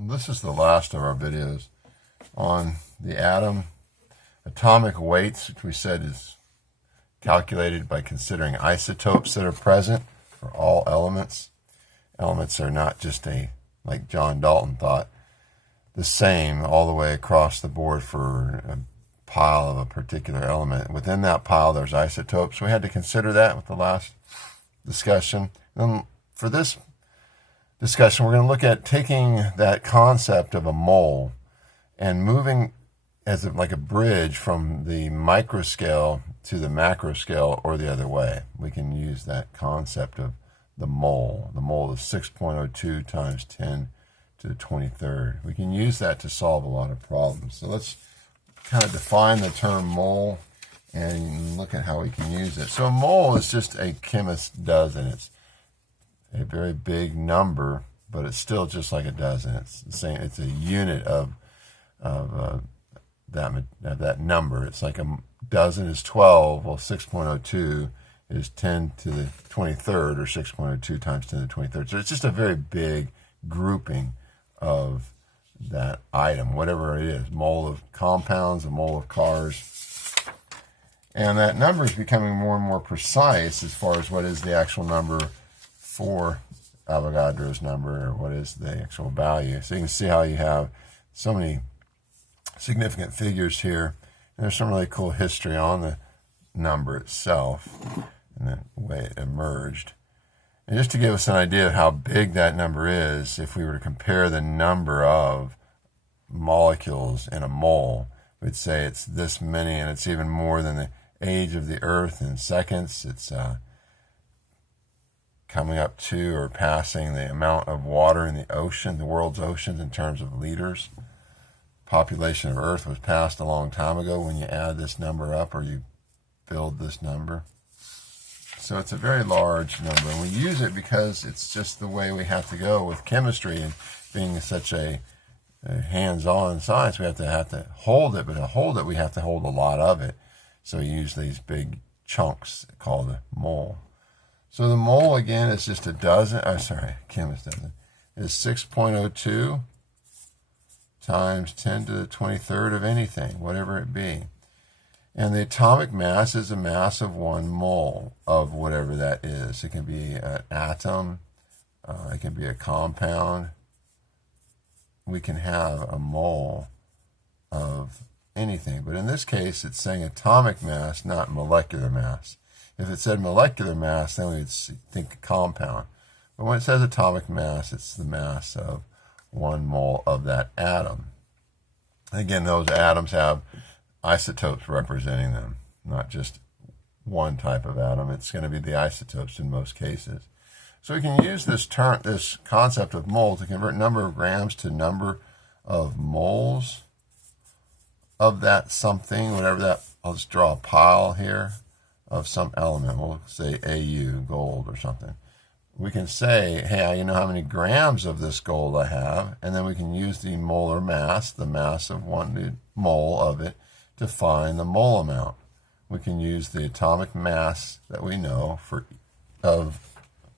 This is the last of our videos on the atom. Atomic weights, which we said is calculated by considering isotopes that are present for all elements. Elements are not just like John Dalton thought, the same all the way across the board for a pile of a particular element. Within that pile, there's isotopes. We had to consider that with the last discussion. And for this discussion, we're going to look at taking that concept of a mole and moving like a bridge from the microscale to the macro scale or the other way. We can use that concept of the mole. The mole is 6.02 times 10 to the 23rd. We can use that to solve a lot of problems. So let's kind of define the term mole and look at how we can use it. So a mole is just a chemist's dozen. It's a very big number, but it's still just like a dozen. It's the same. It's a unit of that number. It's like a dozen is 12. Well, 6.02 is 10 to the 23rd, or 6.02 times 10 to the 23rd. So it's just a very big grouping of that item, whatever it is. Mole of compounds, a mole of cars. And that number is becoming more and more precise as far as what is the actual number for Avogadro's number, or what is the actual value. So you can see how you have so many significant figures here. And there's some really cool history on the number itself and the way it emerged. And just to give us an idea of how big that number is, if we were to compare the number of molecules in a mole, we'd say it's this many, and it's even more than the age of the Earth in seconds. It's coming up to or passing the amount of water in the ocean, the world's oceans, in terms of liters. Population of Earth was passed a long time ago when you add this number up, or you build this number. So it's a very large number, and we use it because it's just the way we have to go with chemistry, and being such a hands-on science, we have to hold it, but to hold it, we have to hold a lot of it. So we use these big chunks called a mole. So the mole, again, is just a dozen, chemist dozen, is 6.02 times 10 to the 23rd of anything, whatever it be. And the atomic mass is a mass of 1 mole of whatever that is. It can be an atom, it can be a compound. We can have a mole of anything, but in this case, it's saying atomic mass, not molecular mass. If it said molecular mass, then we'd think compound. But when it says atomic mass, it's the mass of 1 mole of that atom. Again, those atoms have isotopes representing them, not just one type of atom. It's going to be the isotopes in most cases. So we can use this concept of mole to convert number of grams to number of moles of that something, whatever that. I'll just draw a pile here of some element. We'll say Au, gold or something. We can say, hey, you know how many grams of this gold I have, and then we can use the molar mass, the mass of 1 mole of it, to find the mole amount. We can use the atomic mass that we know as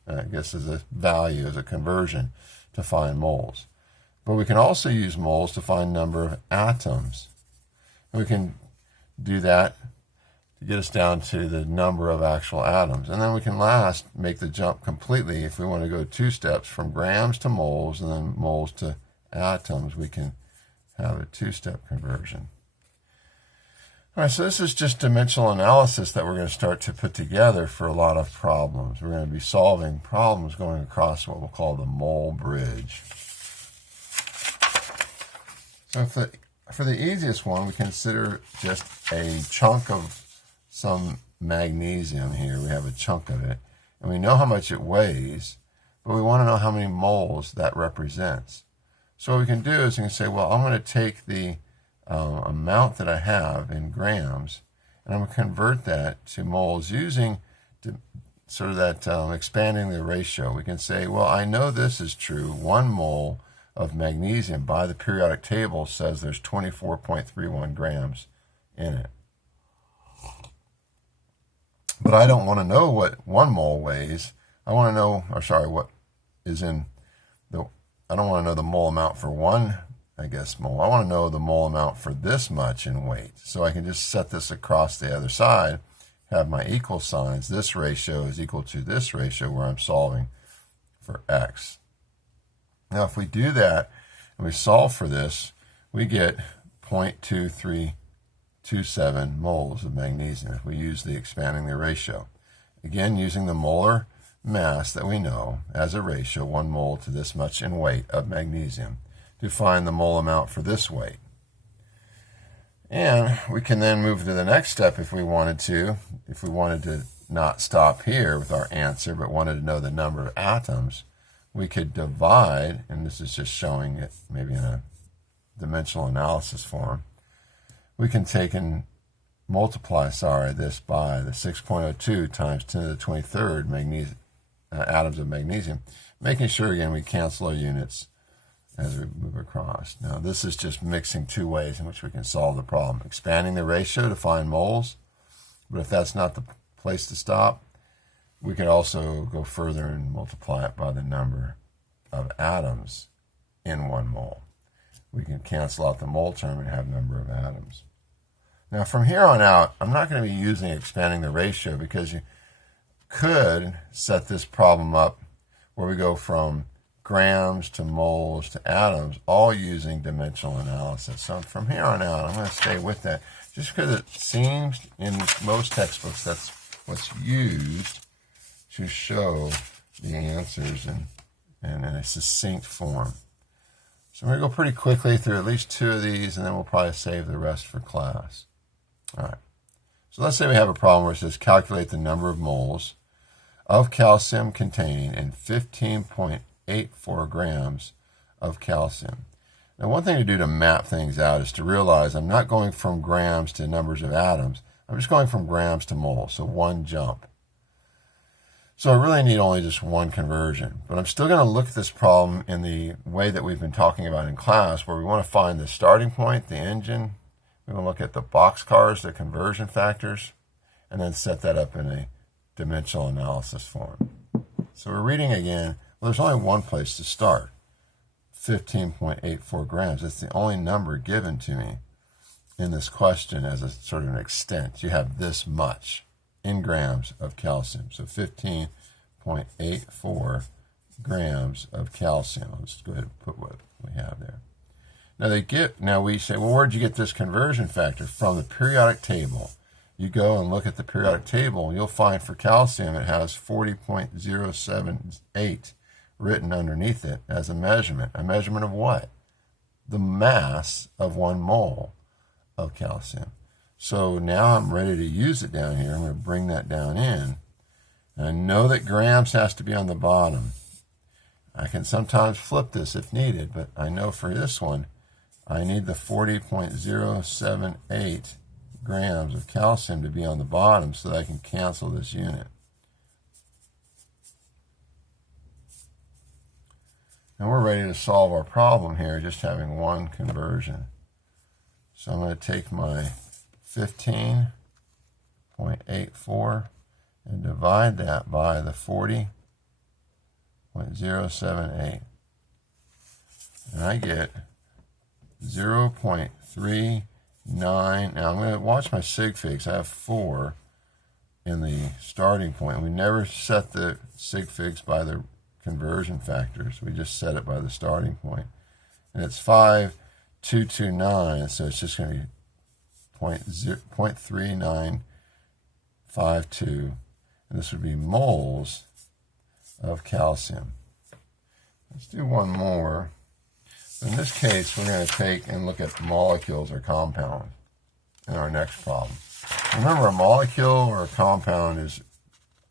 a value, as a conversion, to find moles. But we can also use moles to find number of atoms. We can do that to get us down to the number of actual atoms. And then we can make the jump completely. If we want to go 2 steps from grams to moles and then moles to atoms, we can have a 2-step conversion. All right, so this is just dimensional analysis that we're going to start to put together for a lot of problems. We're going to be solving problems going across what we'll call the mole bridge. So for the easiest one, we consider just a chunk of some magnesium here. We have a chunk of it, and we know how much it weighs, but we want to know how many moles that represents. So what we can do is we can say, well, I'm going to take the amount that I have in grams, and I'm going to convert that to moles using sort of that expanding the ratio. We can say, well, I know this is true. 1 mole of magnesium by the periodic table says there's 24.31 grams in it. But I don't want to know what 1 mole weighs. I want to know, what is in the I don't want to know the mole amount for one, I guess, mole. I want to know the mole amount for this much in weight. So I can just set this across the other side, have my equal signs. This ratio is equal to this ratio where I'm solving for x. Now, if we do that and we solve for this, we get 0.2327 moles of magnesium if we use the expanding the ratio. Again, using the molar mass that we know as a ratio, 1 mole to this much in weight of magnesium, to find the mole amount for this weight. And we can then move to the next step if we wanted to. If we wanted to not stop here with our answer, but wanted to know the number of atoms, we could divide, and this is just showing it maybe in a dimensional analysis form. We can take and multiply, this by the 6.02 times 10 to the 23rd magnesium, atoms of magnesium, making sure, again, we cancel our units as we move across. Now, this is just mixing two ways in which we can solve the problem. Expanding the ratio to find moles, but if that's not the place to stop, we could also go further and multiply it by the number of atoms in 1 mole. We can cancel out the mole term and have number of atoms. Now, from here on out, I'm not going to be using expanding the ratio, because you could set this problem up where we go from grams to moles to atoms, all using dimensional analysis. So from here on out, I'm going to stay with that, just because it seems in most textbooks that's what's used to show the answers in a succinct form. So I'm going to go pretty quickly through at least 2 of these, and then we'll probably save the rest for class. All right. So let's say we have a problem where it says calculate the number of moles of calcium containing in 15.84 grams of calcium. Now, one thing to do to map things out is to realize I'm not going from grams to numbers of atoms. I'm just going from grams to moles, so one jump. So I really need only just one conversion, but I'm still going to look at this problem in the way that we've been talking about in class, where we want to find the starting point, the engine. We're going to look at the boxcars, the conversion factors, and then set that up in a dimensional analysis form. So we're reading again. Well, there's only one place to start, 15.84 grams. That's the only number given to me in this question as a sort of an extent. You have this much in grams of calcium. So 15.84 grams of calcium. Let's go ahead and put what we have there. Now we say, well, where'd you get this conversion factor? From the periodic table. You go and look at the periodic table, and you'll find for calcium it has 40.078 written underneath it as a measurement. A measurement of what? The mass of 1 mole of calcium. So now I'm ready to use it down here. I'm going to bring that down in. And I know that grams has to be on the bottom. I can sometimes flip this if needed, but I know for this one, I need the 40.078 grams of calcium to be on the bottom so that I can cancel this unit. And we're ready to solve our problem here, just having one conversion. So I'm going to take my 15.84 and divide that by the 40.078. And I get 0.39. Now I'm going to watch my sig figs. I have 4 in the starting point. We never set the sig figs by the conversion factors. We just set it by the starting point. And it's 5.229, so it's just going to be 0.3952, and this would be moles of calcium. Let's do one more. In this case, we're going to take and look at molecules or compounds in our next problem. Remember, a molecule or a compound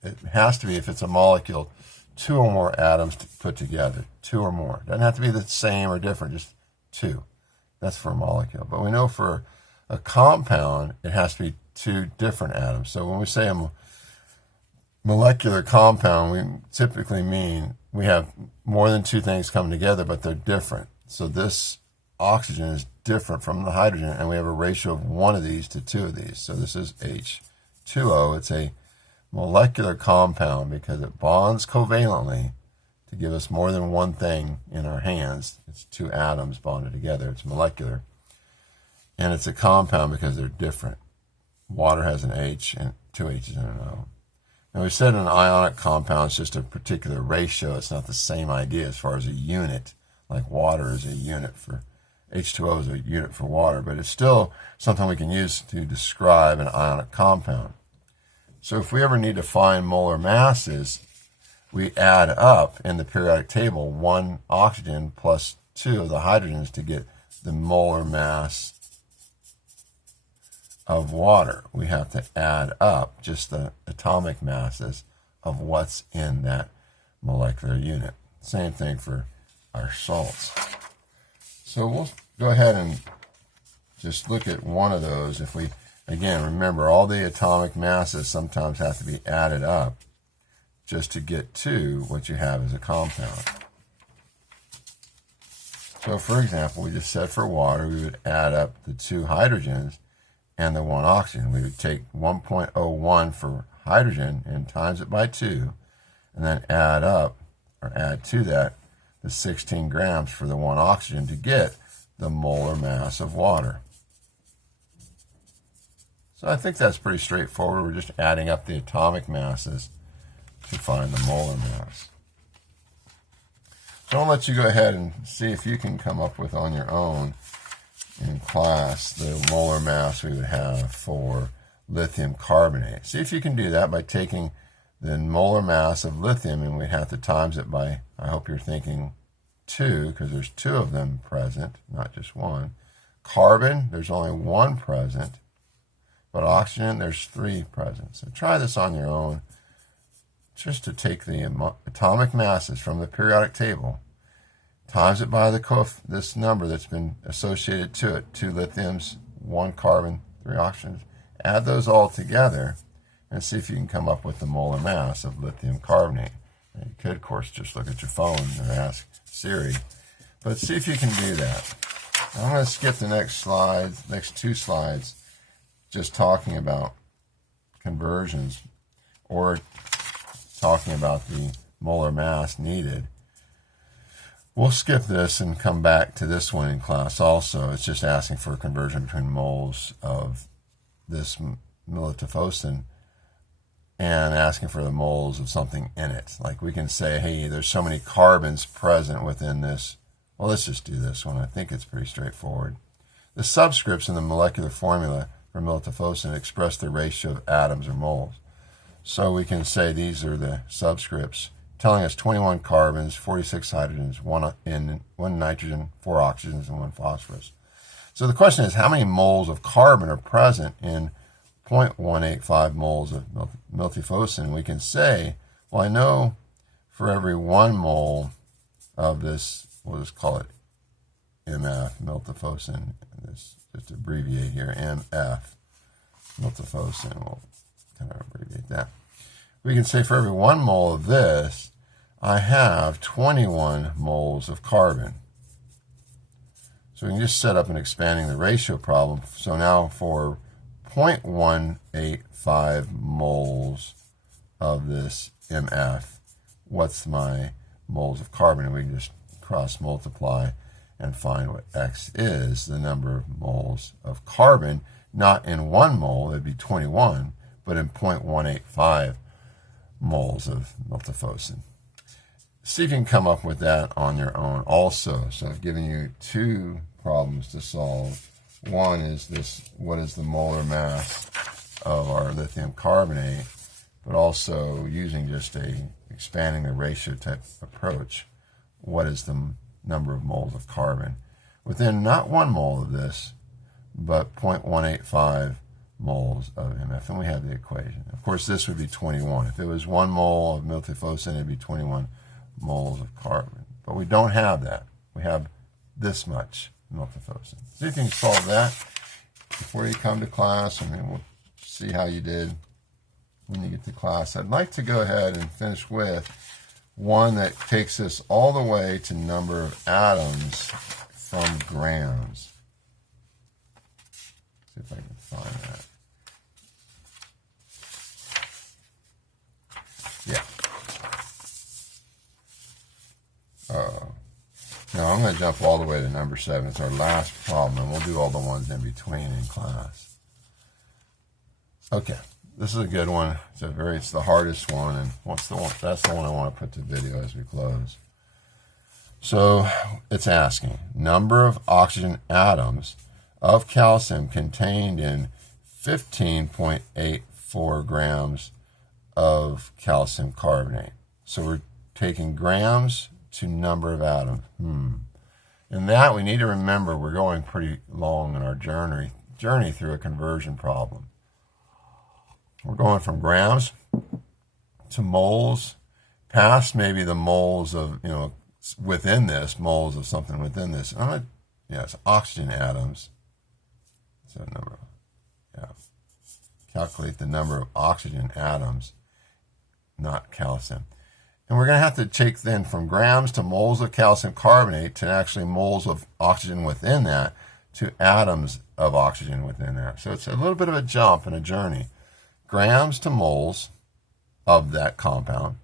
it has to be, if it's a molecule, 2 or more atoms put together, 2 or more. It doesn't have to be the same or different, just 2. That's for a molecule. But we know for a compound, it has to be 2 different atoms. So when we say a molecular compound, we typically mean we have more than 2 things coming together, but they're different. So this oxygen is different from the hydrogen, and we have a ratio of 1 of these to 2 of these. So this is H2O. It's a molecular compound because it bonds covalently to give us more than one thing in our hands. It's two atoms bonded together. It's molecular. And it's a compound because they're different. Water has an H and two H's and an O. And we said an ionic compound is just a particular ratio. It's not the same idea as far as a unit, like water is a unit for H2O is a unit for water, but it's still something we can use to describe an ionic compound. So if we ever need to find molar masses, we add up in the periodic table 1 oxygen plus 2 of the hydrogens to get the molar mass of water. We have to add up just the atomic masses of what's in that molecular unit. Same thing for our salts. So we'll go ahead and just look at one of those. If we, again, remember all the atomic masses sometimes have to be added up just to get to what you have as a compound. So for example, we just said for water, we would add up the 2 hydrogens and the 1 oxygen. We would take 1.01 for hydrogen and times it by 2, and then add up, or add to that, the 16 grams for the 1 oxygen to get the molar mass of water. So I think that's pretty straightforward. We're just adding up the atomic masses to find the molar mass. So I'll let you go ahead and see if you can come up with on your own in class the molar mass we would have for lithium carbonate. See if you can do that by taking the molar mass of lithium, and we'd have to times it by, I hope you're thinking 2, because there's 2 of them present, not just 1. Carbon, there's only 1 present, but oxygen, there's 3 present. So try this on your own, just to take the atomic masses from the periodic table, times it by this number that's been associated to it, 2 lithiums, 1 carbon, 3 oxygens, add those all together, and see if you can come up with the molar mass of lithium carbonate. And you could, of course, just look at your phone and ask Siri, but see if you can do that. I'm going to skip the next 2 slides, just talking about conversions or talking about the molar mass needed. We'll skip this and come back to this one in class also. It's just asking for a conversion between moles of this miltefosine and asking for the moles of something in it. Like we can say, hey, there's so many carbons present within this. Well, let's just do this one. I think it's pretty straightforward. The subscripts in the molecular formula for miltefosine express the ratio of atoms or moles. So we can say these are the subscripts telling us 21 carbons, 46 hydrogens, 1 nitrogen, 4 oxygens, and 1 phosphorus. So the question is, how many moles of carbon are present in 0.185 moles of miltefosine? We can say, well, I know for every 1 mole of this, we'll just call it MF, miltefosine, this just abbreviate here, MF, miltefosine, we'll kind of abbreviate that. We can say for every 1 mole of this, I have 21 moles of carbon. So we can just set up an expanding the ratio problem. So now for 0.185 moles of this MF, what's my moles of carbon? And we can just cross multiply and find what X is, the number of moles of carbon, not in 1 mole, it'd be 21, but in 0.185 moles of miltefosine. See if you can come up with that on your own also. So I've given you 2 problems to solve. One is this, what is the molar mass of our lithium carbonate, but also using just a expanding the ratio type approach, what is the number of moles of carbon within not 1 mole of this, but 0.185 moles of MF, and we have the equation. Of course, this would be 21. If it was 1 mole of miltefosine, it'd be 21 moles of carbon. But we don't have that. We have this much miltefosine. See if you can solve that before you come to class, and then we'll see how you did when you get to class. I'd like to go ahead and finish with one that takes us all the way to number of atoms from grams. See if I can find that. Yeah. Now I'm going to jump all the way to number 7. It's our last problem, and we'll do all the ones in between in class. Okay, this is a good one. It's the hardest one, and that's the one I want to put to video as we close. So it's asking number of oxygen atoms of calcium contained in 15.84 grams of calcium carbonate. So we're taking grams to number of atoms. And that we need to remember we're going pretty long in our journey through a conversion problem. We're going from grams to moles, past maybe the moles of, within this, moles of something within this. It's oxygen atoms. So calculate the number of oxygen atoms, not calcium. And we're going to have to take then from grams to moles of calcium carbonate to actually moles of oxygen within that to atoms of oxygen within that. So it's a little bit of a jump and a journey. Grams to moles of that compound,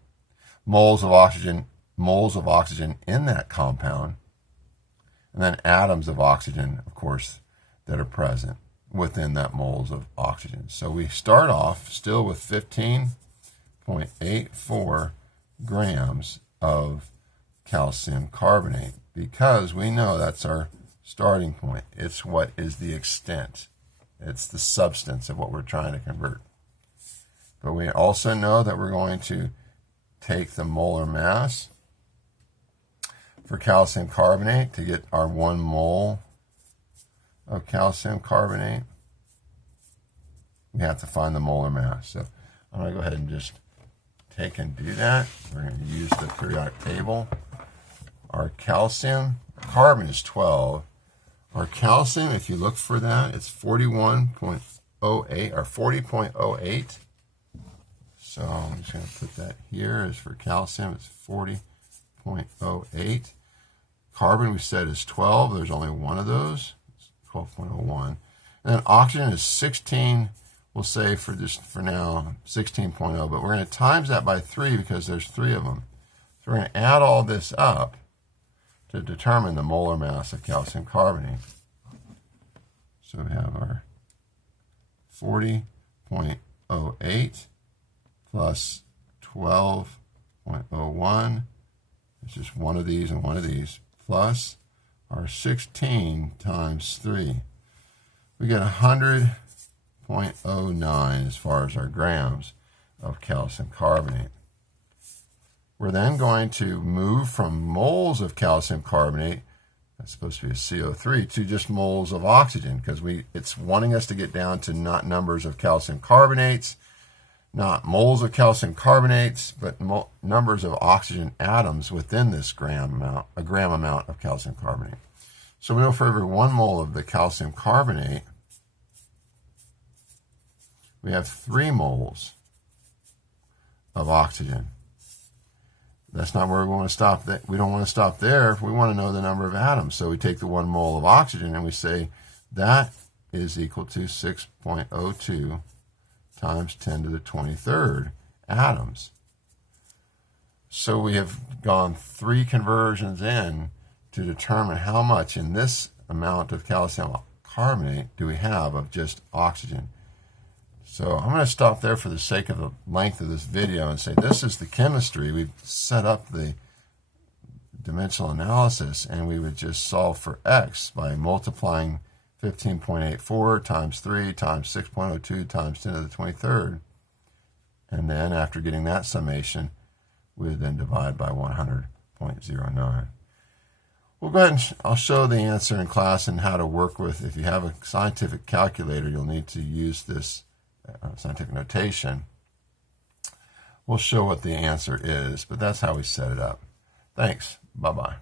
moles of oxygen in that compound, and then atoms of oxygen, of course, that are present within that moles of oxygen. So we start off still with 15.84 grams of calcium carbonate because we know that's our starting point. It's what is the extent. It's the substance of what we're trying to convert. But we also know that we're going to take the molar mass for calcium carbonate to get our 1 mole of calcium carbonate. We have to find the molar mass. So I'm going to go ahead and just take and do that. We're going to use the periodic table. Our calcium, carbon is 12. Our calcium, if you look for that, it's 41.08 or 40.08. So I'm just going to put that here as for calcium. It's 40.08. Carbon, we said, is 12. There's only one of those. It's 12.01. And then oxygen is 16. We'll say for now 16.0, but we're going to times that by 3 because there's 3 of them. So we're going to add all this up to determine the molar mass of calcium carbonate. So we have our 40.08 plus 12.01. It's just one of these and one of these, plus our 16 times 3. We get 100.09 as far as our grams of calcium carbonate. We're then going to move from moles of calcium carbonate, that's supposed to be a CO3, to just moles of oxygen, because it's wanting us to get down to not numbers of calcium carbonates, not moles of calcium carbonates, but numbers of oxygen atoms within this gram amount of calcium carbonate. So we know for every 1 mole of the calcium carbonate, we have 3 moles of oxygen. That's not where we want to stop. We don't want to stop there. We want to know the number of atoms. So we take the 1 mole of oxygen and we say that is equal to 6.02 times 10 to the 23rd atoms. So we have gone 3 conversions in to determine how much in this amount of calcium carbonate do we have of just oxygen. So I'm going to stop there for the sake of the length of this video and say this is the chemistry. We've set up the dimensional analysis, and we would just solve for x by multiplying 15.84 times 3 times 6.02 times 10 to the 23rd. And then after getting that summation, we would then divide by 100.09. We'll go ahead and I'll show the answer in class and how to work with. If you have a scientific calculator, you'll need to use this scientific notation. We'll show what the answer is, but that's how we set it up. Thanks. Bye-bye.